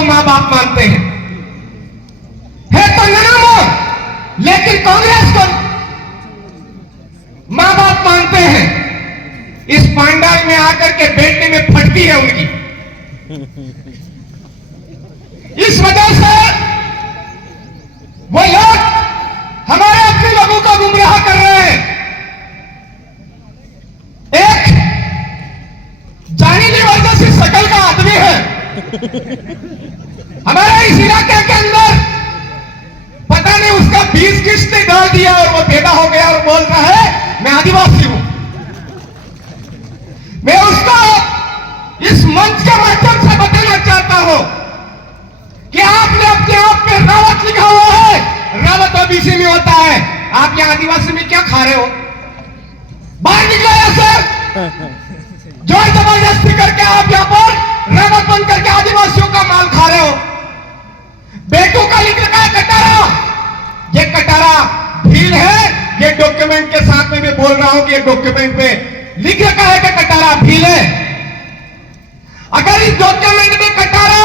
को मां बाप मानते हैं। है तो ननामोर, लेकिन कांग्रेस को मां बाप मानते हैं। इस पांडाल में आकर के बैठने में फटती है उनकी। इस वजह से वो लोग हमारे अपने लोगों को गुमराह कर रहे हैं। एक जानी ली वजह से शकल का आदमी है हमारे इस इलाके के अंदर, पता नहीं उसका बीज किसने डाल दिया और वो पैदा हो गया और बोल रहा है मैं आदिवासी हूं। मैं उसको इस मंच के माध्यम से बताना चाहता हूं कि आपने अपने आप में रावत लिखा हुआ है, रावत ओबीसी में होता है, आप यहां आदिवासी में क्या खा रहे हो? बाहर निकलो यहां से। जोर जबरदस्ती करके आप यहां पर रावत बन करके आदिवासियों का माल खा रहे हो। बेटू का लिख रखा है कटारा, ये कटारा भील है। ये डॉक्यूमेंट के साथ में मैं बोल रहा हूं कि ये डॉक्यूमेंट पे लिख रखा है कि कटारा भील है। अगर इस डॉक्यूमेंट में कटारा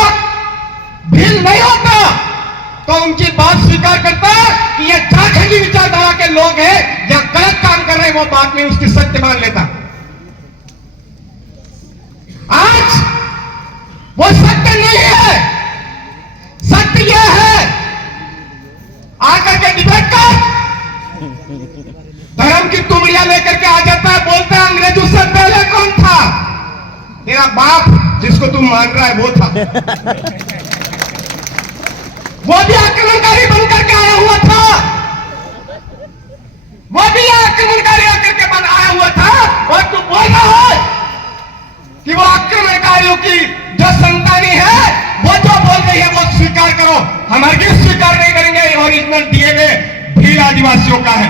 भील नहीं होता तो उनकी बात स्वीकार करता कि ये झारखंडी विचारधारा के लोग हैं या गलत काम कर रहे हैं, वो बात में उसकी सत्य मान लेता। आज वो सत्य नहीं है, सत्य यह है आकर के डिबेट कर धर्म की तुमड़ियां लेकर के आ जाता है, बोलता है अंग्रेजों से पहले कौन था? तेरा बाप जिसको तुम मान रहा है वो था। वो भी आक्रमणकारी बनकर के आया हुआ था, वो भी आक्रमणकारी आकर के आया हुआ था। और तू बोल रहा है कि वो आक्रमणकारियों की जो संतानी है, वो जो बोल रही है वो स्वीकार करो। हम हरगिज स्वीकार नहीं करेंगे। ओरिजिनल डीएनए भील आदिवासियों का है।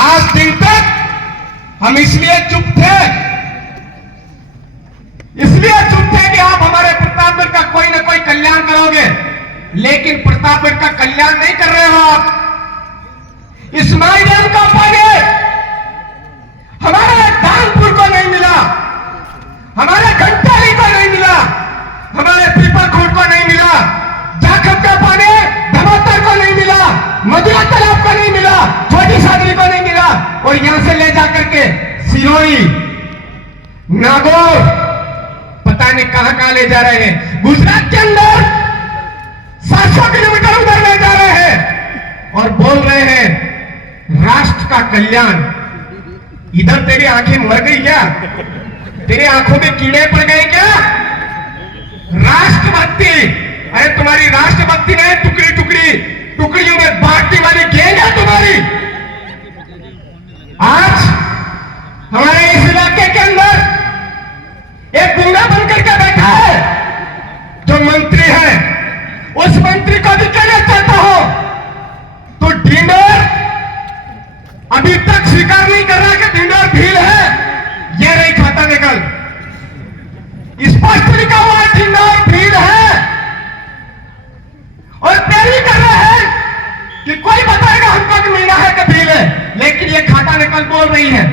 आज दिन तक हम इसलिए चुप थे कि आप हमारे प्रतापगढ़ का कोई ना कोई कल्याण करोगे, लेकिन प्रतापगढ़ का कल्याण नहीं कर रहे हो आप। इस माई डैम का पानी हमारे कानपुर को नहीं मिला, हमारे घंटाली को नहीं मिला, हमारे पीपलखोट को नहीं मिला, जाखम का पानी धमातर को नहीं मिला, मधुरा तालाब को नहीं मिला, छोटी सादरी को नहीं मिला, और यहां से ले जाकर के सिरोही, नागौर, पता नहीं कहां ले जा रहे हैं। गुजरात के अंदर 700 किलोमीटर उधर ले जा रहे हैं और बोल रहे हैं राष्ट्र का कल्याण। इधर तेरी आंखें मर गई क्या? तेरी आंखों में कीड़े पड़ गए क्या? राष्ट्रभक्ति, अरे तुम्हारी राष्ट्रभक्ति नहीं, टुकड़ी टुकड़ी टुकड़ियों में बांटने वाली गेंद है तुम्हारी। आज हमारे इस इलाके के अंदर एक गुंडा बनकर के बैठा है जो मंत्री है, उस मंत्री को भी कहना चाहता हो तो ढिंडोर अभी तक स्वीकार नहीं कर रहा कि ढिंडोर भील है। यह नहीं खाता निकल, स्पष्ट लिखा हुआ है ढिंडोर भील है, और तैयारी कर रहे हैं कि कोई बताएगा हमको कि मीना है कि भील है, लेकिन ये खाता निकल बोल रही है।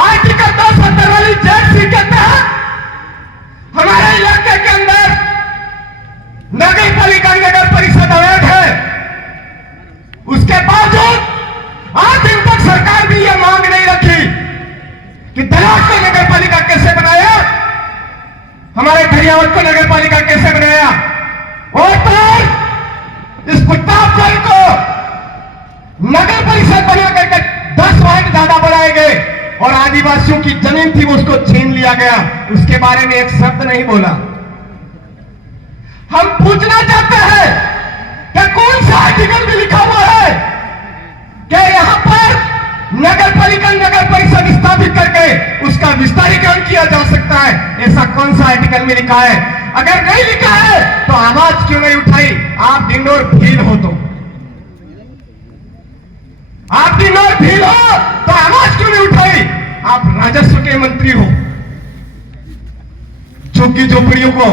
आर्टिकल 270 वाली जेड के तहत हमारे इलाके के अंदर नगर पालिका नगर परिषद अवैध है। उसके बावजूद आज दिन तक सरकार भी यह मांग नहीं रखी कि दलाल को नगर पालिका कैसे बनाया, हमारे धरियावत को नगर पालिका कैसे बनाया, और तो इस प्रतापगढ़ को नगर परिषद बना करके 10 वार्ड ज्यादा बनाए गए और आदिवासियों की जमीन थी उसको छीन लिया गया। उसके बारे में एक शब्द नहीं बोला। हम पूछना चाहते हैं कि कौन सा आर्टिकल में लिखा हुआ है कि यहां पर नगर पालिका नगर परिषद स्थापित करके उसका विस्तारीकरण किया जा सकता है? ऐसा कौन सा आर्टिकल में लिखा है? अगर नहीं लिखा है तो आवाज क्यों नहीं उठाई? आप ढिंडोर भील हो तो आप ढिंडोर भील हो तो आवाज क्यों नहीं उठाई? आप राजस्व के मंत्री हो, झुग्गी झोपड़ियों को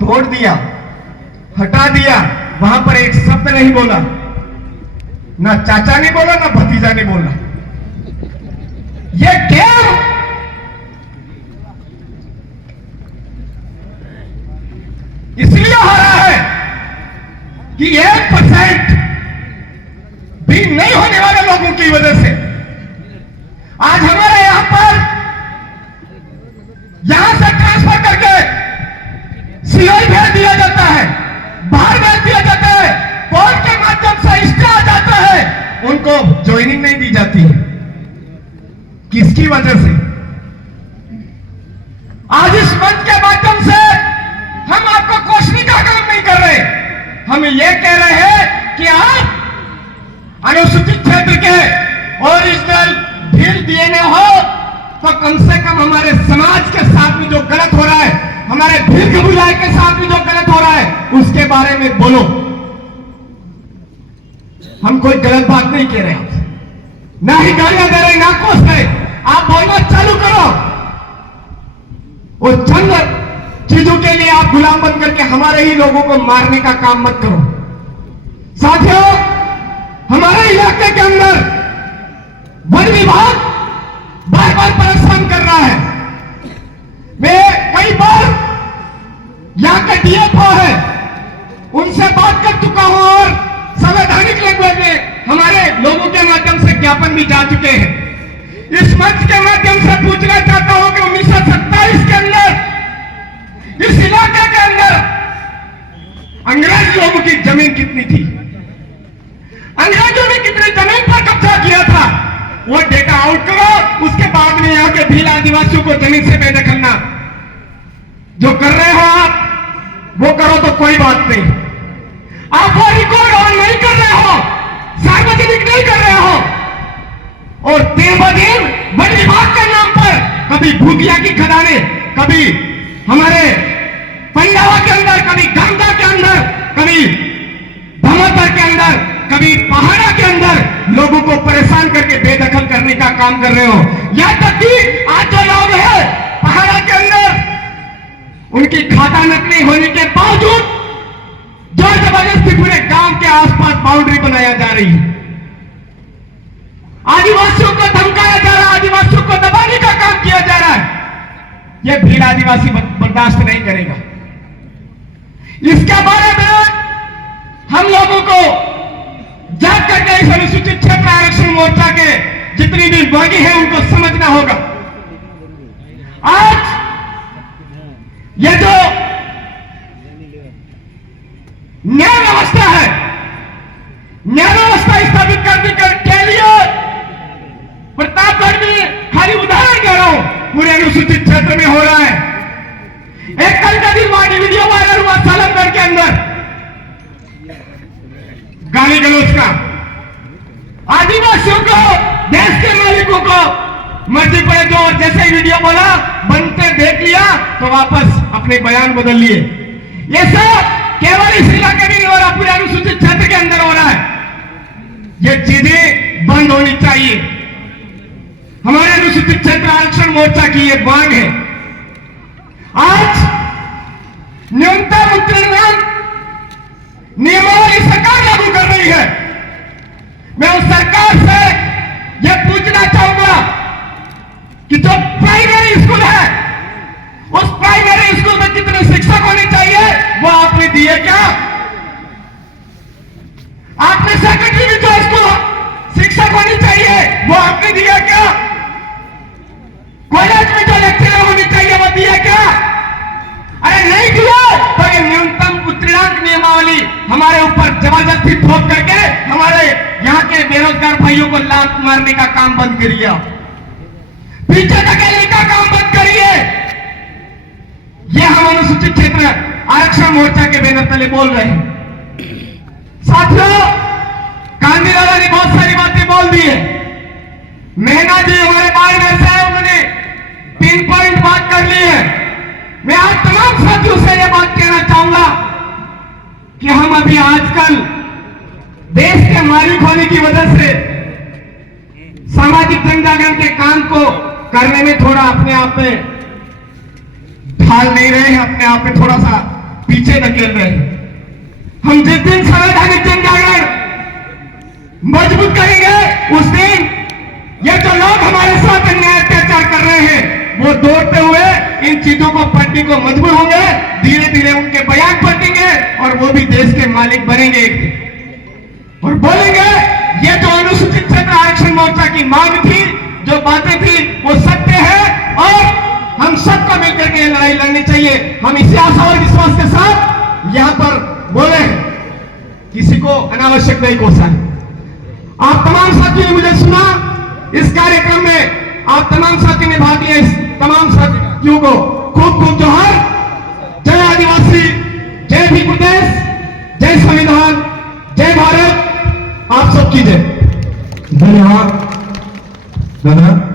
तोड़ दिया, हटा दिया, वहां पर एक शब्द नहीं बोला, ना चाचा ने बोला ना भतीजा ने बोला। ये गेम कि 1% भी नहीं होने वाले लोगों की वजह से आज हमारे यहां पर यहां से ट्रांसफर करके सीआई भेज दिया जाता है, बाहर भेज दिया जाता है, कोर्ट के माध्यम से स्टे आ जाता है, उनको ज्वाइनिंग नहीं दी जाती है। किसकी वजह से? आज इस मंच के माध्यम से हम आपको कोसने का काम नहीं कर रहे, हम ये कह रहे हैं कि आप अनुसूचित क्षेत्र के ओरिजिनल ढील दिए न हो तो कम से कम हमारे समाज के साथ में जो गलत हो रहा है, हमारे दीर्घ बुलाए के साथ में जो गलत हो रहा है उसके बारे में बोलो। हम कोई गलत बात नहीं कह रहे आपसे, ना ही गालियां दे रहे, ना कोस रहे, आप बोलना चालू करो और चंद चीजों के लिए आप गुलाम बन करके हमारे ही लोगों को मारने का काम मत करो। साथियों, हमारे इलाके के अंदर वन विभाग बार बार परेशान कर रहा है। मैं कई बार यहां के डीएफओ है उनसे बात कर चुका हूं और संवैधानिक लैंग्वेज में हमारे लोगों के माध्यम से ज्ञापन भी जा चुके हैं। इस मंच के माध्यम से पूछना चाहता हूं कि 1927 के अंदर इस इलाके के अंदर अंग्रेज लोगों की जमीन कितनी थी, अंग्रेजों ने कितनी जमीन पर कब्जा किया था, वो डेटा आउट करो। उसके बाद में यहाँ के भील आदिवासियों को जमीन से बेदखलना जो कर रहे हो आप वो करो तो कोई बात नहीं, आप वो रिकॉर्ड ऑन नहीं कर रहे हो, सार्वजनिक नहीं कर रहे हो और दिन ब दिन वन विभाग के नाम पर कभी भूतिया की खदाने, कभी हमारे पंडावा के अंदर, कभी गंगा के अंदर, कभी धमोतर के अंदर, कभी पहाड़ा के अंदर लोगों को परेशान करके बेदखल करने का काम कर रहे हो। यहां तक कि आज जो लोग हैं पहाड़ा के अंदर उनकी खाता नकली होने के बावजूद जोर जबरदस्ती पूरे गांव के आसपास बाउंड्री बनाया जा रही है, आदिवासियों को धमकाया जा रहा है, आदिवासियों को दबाने का काम किया जा रहा है। यह भील आदिवासी बर्दाश्त नहीं करेगा। इसके बारे में हम लोगों को जाग करके इस अनुसूचित क्षेत्र आरक्षण मोर्चा के जितनी भी बागी हैं उनको समझना होगा। आज ये जो न्याय व्यवस्था है, न्याय व्यवस्था स्थापित करने के लिए प्रतापगढ़ में खाली उदाहरण दे रहा हूं, पूरे अनुसूचित क्षेत्र में हो रहा है। एक कल का दिन वाली वीडियो वायरल हुआ सालमगढ़ के अंदर गाली गलौज का, आदिवासियों को, देश के मालिकों को मर्जी पड़े जो जैसे ही वीडियो बोला बनते देख लिया तो वापस अपने बयान बदल लिए। ये सब केवल इस इलाके में नहीं हो रहा, पूरे अनुसूचित क्षेत्र के अंदर हो रहा है। ये चीजें बंद होनी चाहिए। हमारे अनुसूचित क्षेत्र आरक्षण मोर्चा की ये मांग है। आज न्यूनतम उत्तीर्ण नियमावली सरकार लागू कर रही है। मैं उस सरकार से यह पूछना चाहूंगा कि जो प्राइमरी स्कूल है उस प्राइमरी स्कूल में कितने शिक्षक होने चाहिए वो आपने दिए क्या? आपने सेकेंडरी में जो स्कूल शिक्षक होनी चाहिए वो आपने दिया क्या? कॉलेज में जो लेक्चरर होनी चाहिए वो दिया क्या? अरे नहीं दिया तो ये न्यूनतम उत्तीर्णांक नियमावली हमारे ऊपर जबरदस्ती थोप करके हमारे यहाँ के बेरोजगार भाइयों को लात मारने का काम बंद करिए, पीछे धकेलने का काम बंद करिए। ये हम अनुसूचित क्षेत्र आरक्षण मोर्चा के बैनर तले बोल रहे हैं। साथियों, गांधी दादा ने बहुत सारी बातें बोल दी है। मेहना जी हमारे बाई में से उन्होंने पिन पॉइंट बात कर ली है। मैं आज तमाम साथियों से यह बात कहना चाहूंगा कि हम अभी आजकल देश के मालिक होने की वजह से सामाजिक जन जागरण के काम को करने में थोड़ा अपने आप में ढाल नहीं रहे हैं, अपने आप में थोड़ा सा पीछे धकेल रहे हैं। हम जिस दिन संवैधानिक जन जागरण मजबूत करेंगे उस दिन ये जो लोग हमारे साथ अन्याय अत्याचार कर रहे हैं वो दौड़ते हुए इन चीजों को पढ़ने को मजबूर होंगे, धीरे धीरे उनके बयान पढ़ेंगे और वो भी देश के मालिक बनेंगे एक दिन और बोलेंगे ये जो अनुसूचित क्षेत्र आरक्षण मोर्चा की मांग थी, जो बातें थी, वो सत्य है और हम सबको मिलकर के लड़ाई लड़नी चाहिए। हम इसी आशा और विश्वास के साथ यहां पर बोले हैं, किसी को अनावश्यक नहीं कोसा है। आप तमाम साथियों ने मुझे सुना, इस कार्यक्रम में आप तमाम साथियों ने भाग लिया, इस तमाम साथियों को खूब खूब जोहार। जय आदिवासी, जय भी प्रदेश, जय संविधान, जय भारत, आप सबकी जय। धन्यवाद दादा।